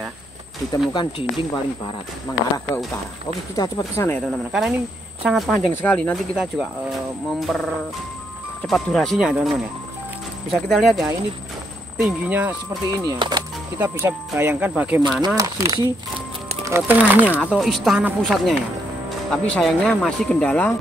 ya, ditemukan dinding paling barat mengarah ke utara. Oke, kita cepat ke sana ya teman-teman, karena ini sangat panjang sekali. Nanti kita juga mempercepat durasinya ya teman-teman ya. Bisa kita lihat ya, ini tingginya seperti ini ya. Kita bisa bayangkan bagaimana sisi tengahnya atau istana pusatnya ya. Tapi sayangnya masih kendala.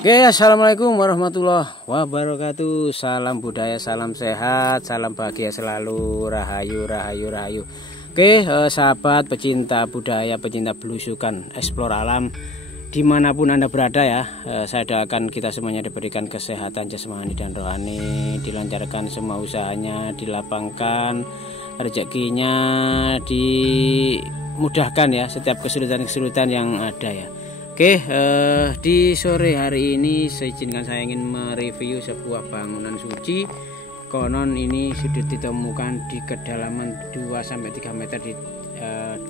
Oke, assalamualaikum warahmatullahi wabarakatuh. Salam budaya, salam sehat, salam bahagia selalu. Rahayu, rahayu, rahayu. Oke, sahabat pecinta budaya, pecinta belusukan, eksplor alam, dimanapun Anda berada ya. Saya doakan kita semuanya diberikan kesehatan jasmani dan rohani, dilancarkan semua usahanya, dilapangkan rezekinya, dimudahkan ya setiap kesulitan-kesulitan yang ada ya. Oke, di sore hari ini seizinkan saya ingin mereview sebuah bangunan suci. Konon ini sudah ditemukan di kedalaman 2-3 meter di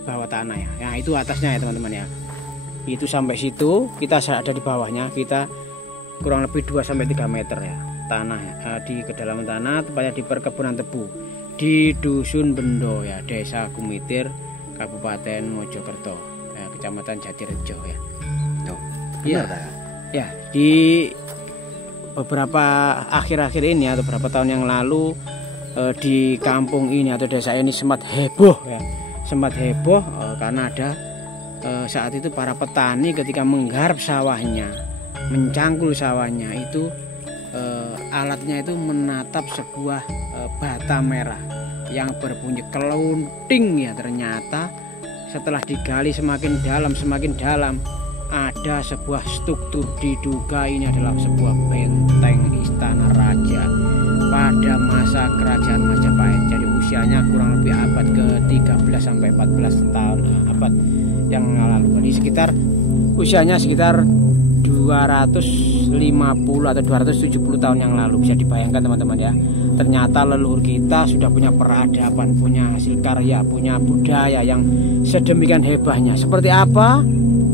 bawah tanah ya. Nah, itu atasnya ya teman-teman ya. Itu sampai situ, kita ada di bawahnya, kita kurang lebih 2-3 meter ya tanah ya. Di kedalaman tanah, tepatnya di perkebunan tebu di Dusun Bendo ya, Desa Gumitir, Kabupaten Mojokerto ya, Kecamatan Jatirejo ya. Benar, ya, di beberapa akhir-akhir ini atau beberapa tahun yang lalu di kampung ini atau desa ini sempat heboh ya, karena ada saat itu para petani ketika menggarap sawahnya, mencangkul sawahnya itu alatnya itu menatap sebuah bata merah yang berbunyi kelunting ya. Ternyata setelah digali semakin dalam ada sebuah struktur, diduga ini adalah sebuah benteng istana raja pada masa kerajaan Majapahit. Jadi usianya kurang lebih abad ke-13 sampai 14 tahun, abad yang lalu. Jadi usianya sekitar 250 atau 270 tahun yang lalu. Bisa dibayangkan teman-teman ya. Ternyata leluhur kita sudah punya peradaban, punya hasil karya, punya budaya yang sedemikian hebahnya. Seperti apa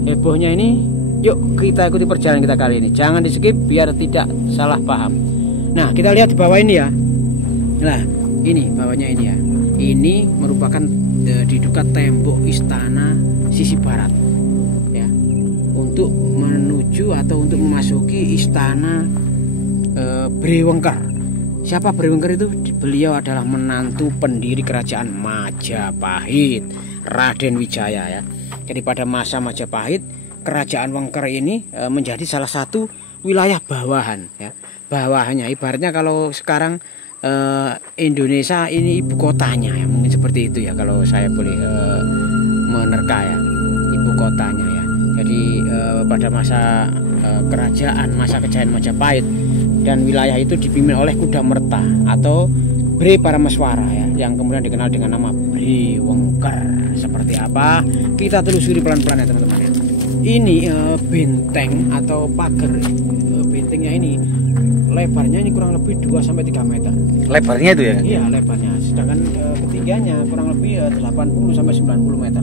hebohnya ini? Yuk kita ikuti perjalanan kita kali ini. Jangan di skip biar tidak salah paham. Nah, kita lihat di bawah ini ya. Nah, ini bawahnya ini ya. Ini merupakan diduga tembok istana sisi barat ya. Untuk menuju atau untuk memasuki istana Brewengker. Siapa Brewengker itu? Beliau adalah menantu pendiri kerajaan Majapahit, Raden Wijaya ya. Jadi pada masa Majapahit, kerajaan Wengker ini menjadi salah satu wilayah bawahan ya. Bawahannya ibaratnya kalau sekarang Indonesia ini ibu kotanya ya, mungkin seperti itu ya kalau saya boleh menerka ya, ibu kotanya ya. Jadi pada masa kerajaan, masa kejayaan Majapahit, dan wilayah itu dipimpin oleh Kudamerta atau Bre Parameswara ya, yang kemudian dikenal dengan nama Brewengker. Seperti apa? Kita telusuri pelan-pelan ya teman-teman ya. Ini benteng atau pagar bentengnya ini lebarnya ini kurang lebih 2-3 meter. Lebarnya itu ya? Iya, lebarnya. Sedangkan ketinggiannya kurang lebih 80-90 meter.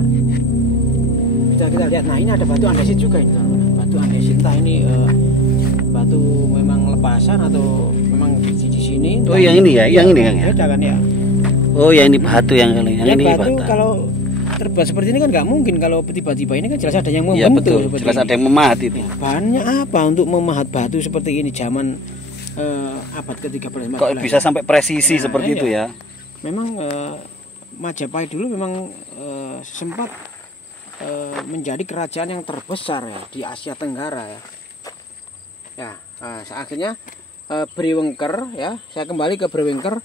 Kita lihat. Nah, ini ada batu andesit juga ini teman-teman. Batu andesit entah ini batu memang lepasan atau memang di sini. Oh, yang ini ya, yang ini kan ya. Beda kan ya. Oh, ya ini batu yang ini batu bata. Kalau terbuat seperti ini kan nggak mungkin, kalau tiba-tiba ini kan jelas ada yang membantu. Ya betul, jelas ada yang memahat itu. Bahannya apa untuk memahat batu seperti ini zaman abad ke-13? Kok bisa sampai presisi seperti itu ya? Memang Majapahit dulu memang sempat menjadi kerajaan yang terbesar ya di Asia Tenggara ya. Ya, akhirnya Brewengker ya, saya kembali ke Brewengker,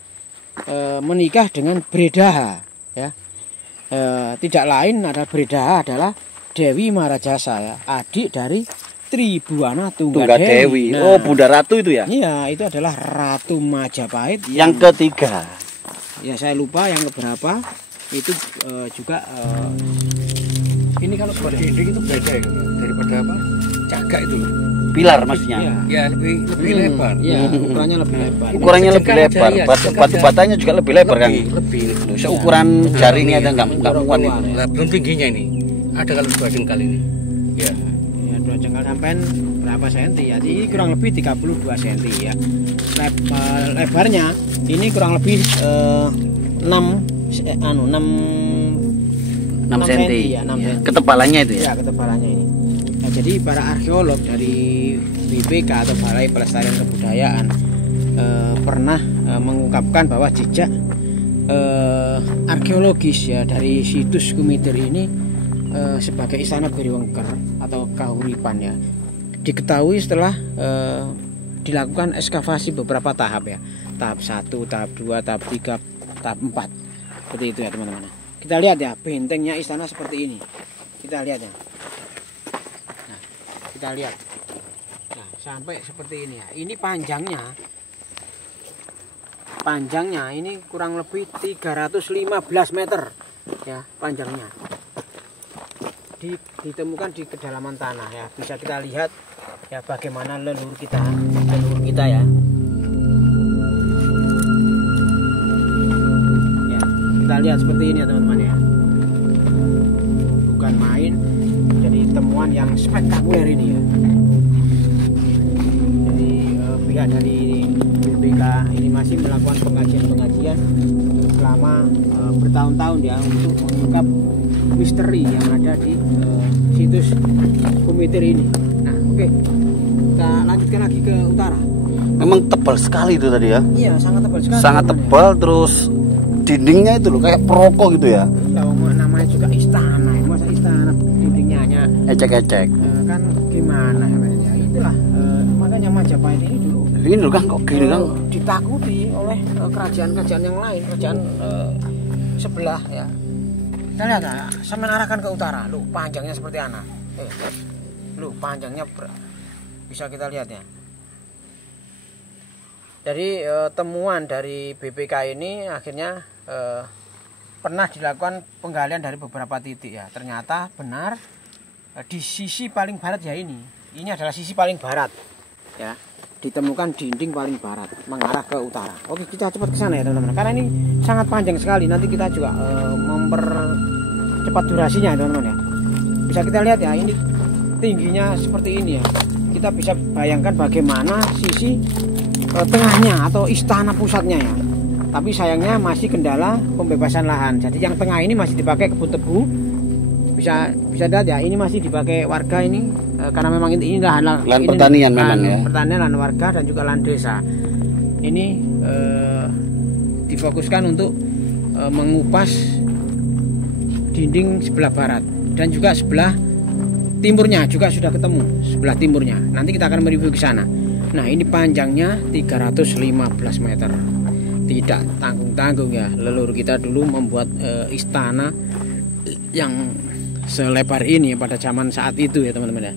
menikah dengan Bredaha ya. Tidak lain adalah Bredaha adalah Dewi Maharajasa ya, adik dari Tribuana Tunggadewi. Nah, Oh, Bunda Ratu itu ya? iya, itu adalah Ratu Majapahit Yang ketiga. ya saya lupa yang keberapa. Itu juga Ini kalau buat dinding itu beda ya daripada apa? Cagak itu. Pilar maksudnya. iya. Ya lebih lebar. Iya, ukurannya lebih lebar. Ukurannya lebih Sejengkal lebar. aja, ya, Batu sejengkal batanya juga lebih lebar kan. Lebih. Seukuran jaringnya itu enggak muat itu. Nah, belum tingginya ini. Ada kalau 2 jengkal ini. Ya. Ya, 2 jengkal sampai berapa senti ya? Ini kurang lebih 32 senti ya. Lebarnya ini kurang lebih 6 senti. ya, 6 senti. Ketebalannya itu ya. Ya, ketebalannya ini. Nah, jadi para arkeolog dari BPK atau Balai Pelestarian Kebudayaan pernah mengungkapkan bahwa jejak arkeologis ya dari situs Kumiter ini sebagai istana Beriwengker atau Kahuripan ya diketahui setelah dilakukan ekskavasi beberapa tahap ya, tahap 1, tahap 2, tahap 3, tahap 4 seperti itu ya teman-teman. Kita lihat ya bentengnya istana seperti ini, kita lihat ya. Nah, kita lihat nah, sampai seperti ini ya. Ini panjangnya ini kurang lebih 315 meter ya panjangnya. Ditemukan di kedalaman tanah ya, bisa kita lihat ya bagaimana leluhur kita ya. Ya, kita lihat seperti ini ya teman-teman ya. Bukan main, jadi temuan yang spektakuler ini ya. Jadi pihak dari BPK ini masih melakukan pengajian selama bertahun-tahun ya untuk mengungkap misteri yang ada di situs Kumiter ini. Nah, oke. Kita lanjutkan lagi ke utara. Memang tebal sekali itu tadi ya. Iya, sangat tebal sekali. Sangat tebal terus dindingnya itu loh kayak perokok gitu ya. Ya, namanya juga istana. Masa istana dindingnya hanya Ecek-ecek. kan gimana ya? Itulah makanya Majapahit ini dulu Ini loh kan kok gini kan. ditakuti oleh kerajaan-kerajaan yang lain, kerajaan sebelah ya. Kita lihat ya, saya mengarahkan ke utara. Lu panjangnya seperti apa? Lu panjangnya bisa kita lihat ya. Jadi temuan dari BPK ini akhirnya pernah dilakukan penggalian dari beberapa titik ya. Ternyata benar di sisi paling barat ya ini. Ini adalah sisi paling barat ya. Ditemukan dinding paling barat mengarah ke utara. Oke, kita cepat ke sana ya teman-teman. Karena ini sangat panjang sekali. Nanti kita juga mempercepat durasinya teman-teman ya. Bisa kita lihat ya, ini tingginya seperti ini ya. Kita bisa bayangkan bagaimana sisi tengahnya atau istana pusatnya ya. Tapi sayangnya masih kendala pembebasan lahan. Jadi yang tengah ini masih dipakai kebun tebu. Bisa lihat ya, ini masih dipakai warga ini karena memang ini lahan pertanian memang ya. Pertanian, lahan warga dan juga lahan desa. Ini difokuskan untuk mengupas dinding sebelah barat dan juga sebelah timurnya juga sudah ketemu, sebelah timurnya. Nanti kita akan mereview ke sana. Nah, ini panjangnya 315 meter. Tidak tanggung-tanggung ya. Leluhur kita dulu membuat istana yang selebar ini pada zaman saat itu ya teman-teman ya.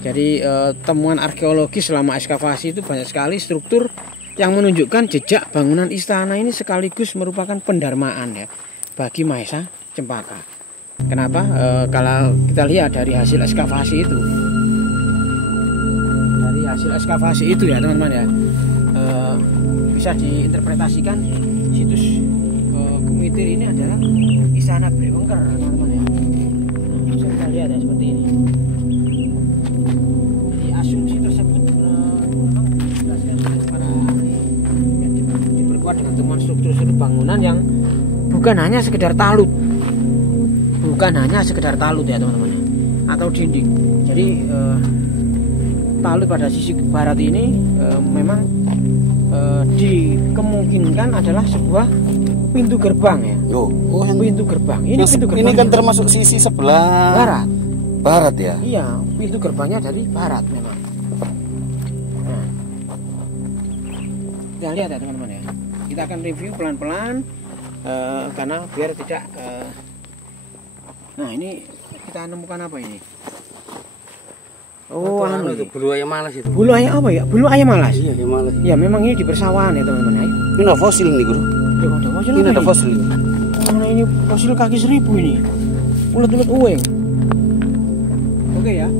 Jadi temuan arkeologi selama ekskavasi itu banyak sekali struktur yang menunjukkan jejak bangunan istana ini sekaligus merupakan pendarmaan ya bagi Mahesa Cempaka. Kenapa? Kalau kita lihat dari hasil ekskavasi itu, ya teman-teman ya, bisa diinterpretasikan situs Kumiter ini adalah istana Beriwengker teman-teman ya. Bisa kita lihat ya seperti ini. Jadi asumsi tersebut memang dijelaskan oleh para ahli ya, diperkuat dengan temuan struktur bangunan yang bukan hanya sekedar talut ya teman-teman atau dinding. Jadi talut pada sisi barat ini memang dikemungkinkan adalah sebuah pintu gerbang ya. Pintu gerbang. Ini pintu gerbang. Ini kan termasuk sisi sebelah barat. Barat ya? Iya, pintu gerbangnya dari barat memang. Nah, kita lihat ya teman-teman ya. Kita akan review pelan-pelan karena biar tidak. Nah, ini kita nemukan apa ini? Oh, anu itu bulu ayam malas itu. bulu ayam apa ya? Bulu ayam malas. Iya, ayam malas. Ya memang ini di persawahan ya teman-teman. Ayo. Ini ada fosil nih guru. Loh, ada fosil Ini apa ada fosil. Karena ini fosil kaki 1000 ini. Ulet-ulet uweng. Oke ya.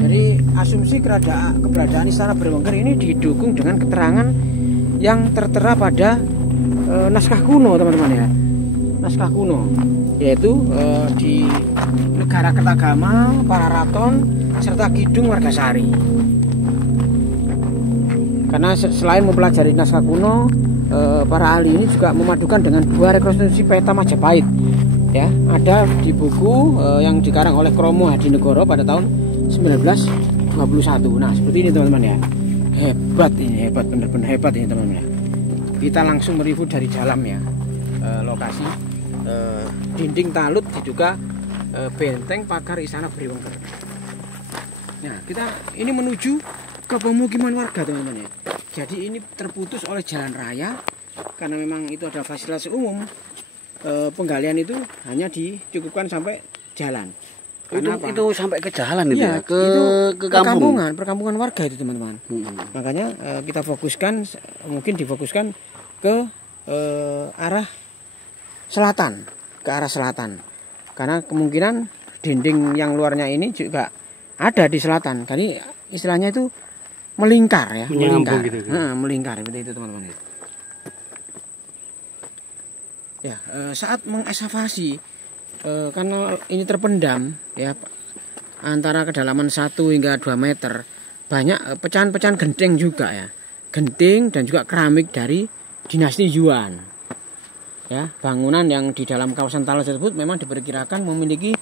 Jadi asumsi keberadaan Istana Berwengker ini didukung dengan keterangan yang tertera pada naskah kuno teman-teman ya. Naskah kuno yaitu di Negara Kertagama, Pararaton, serta Kidung Wargasari. Karena selain mempelajari naskah kuno, para ahli ini juga memadukan dengan 2 rekonstruksi peta Majapahit. Ya, ada di buku yang dikarang oleh Kromo Hadinegoro pada tahun 1921. Nah, seperti ini teman-teman ya. Hebat ini, hebat, benar-benar hebat ini teman-teman ya. Kita langsung mereview dari dalam ya. Lokasi dinding talut diduga benteng pagar Istana Berwengker. Nah, kita ini menuju ke pemukiman warga teman-teman ya. Jadi ini terputus oleh jalan raya karena memang itu adalah fasilitas umum. Penggalian itu hanya dicukupkan sampai jalan. Itu sampai ke jalan itu ya, ya, ke kampung. perkampungan warga itu teman-teman. Makanya kita fokuskan, mungkin difokuskan ke arah selatan, ke arah selatan. Karena kemungkinan dinding yang luarnya ini juga ada di selatan. Kali istilahnya itu melingkar ya, melingkar. Gitu. Melingkar seperti itu teman-teman. Ya, saat mengeskavasi karena ini terpendam ya antara kedalaman 1 hingga 2 meter, banyak pecahan-pecahan genting juga ya. Genting dan juga keramik dari dinasti Yuan. Ya, bangunan yang di dalam kawasan talut tersebut memang diperkirakan memiliki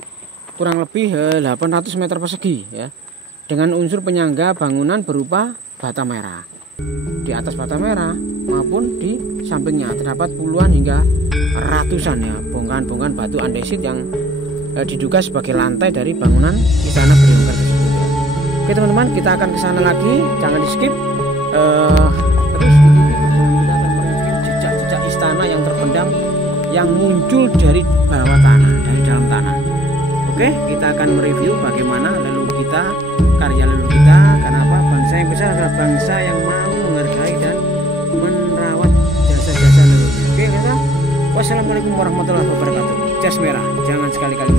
kurang lebih 800 meter persegi ya. Dengan unsur penyangga bangunan berupa bata merah. Di atas bata merah maupun di sampingnya terdapat puluhan hingga ratusan ya bongkahan-bongkahan batu andesit yang diduga sebagai lantai dari bangunan Istana Berwengker tersebut ya. Oke teman-teman, kita akan ke sana lagi, jangan di skip. Terus kita akan mereview jejak-jejak istana yang terpendam yang muncul dari bawah tanah, dari dalam tanah. Oke, kita akan mereview bagaimana leluhur kita, karya leluhur kita. Karena apa? Bangsa yang besar adalah bangsa yang mau menghargai dan merawat jasa-jasa leluhur. Oke, kita. Wassalamualaikum warahmatullahi wabarakatuh. Jas merah, jangan sekali-kali